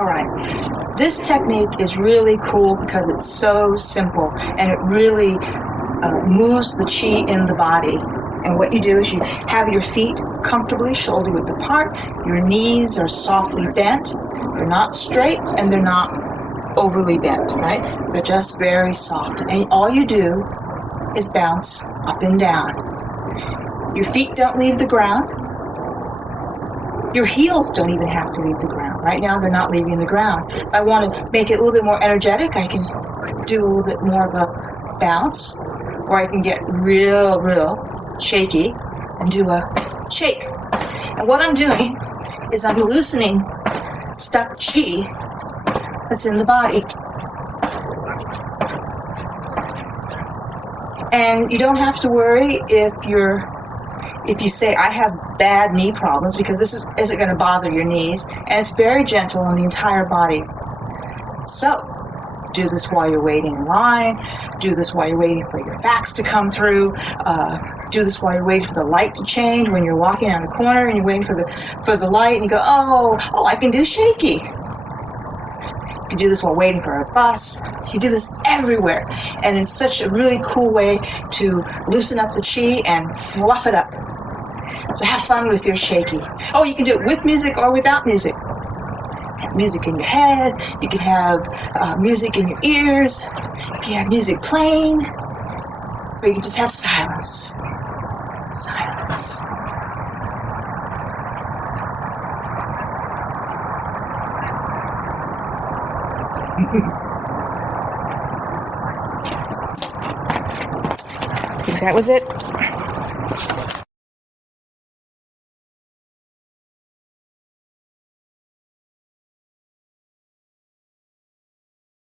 All right. This technique is really cool because it's so simple and it really moves the chi in the body. And what you do is you have your feet comfortably shoulder width apart. Your knees are softly bent. They're not straight and they're not overly bent, right? They're just very soft. And all you do is bounce up and down. Your feet don't leave the ground. Your heels don't even have to leave the ground. Right now, they're not leaving the ground. If I want to make it a little bit more energetic, I can do a little bit more of a bounce, or I can get real shaky and do a shake. And what I'm doing is I'm loosening stuck chi that's in the body. And you don't have to worry if you say, I have bad knee problems, because this isn't going to bother your knees, and it's very gentle on the entire body. So, do this while you're waiting in line, do this while you're waiting for your fax to come through, do this while you're waiting for the light to change, when you're walking down the corner and you're waiting for the light, and you go, oh, I can do shaky. You can do this while waiting for a bus. You do this everywhere, and it's such a really cool way to loosen up the chi and fluff it up. So have fun with your shaky. Oh, you can do it with music or without music. You can have music in your head. You can have music in your ears. You can have music playing. Or you can just have silence. Silence. I think that was it.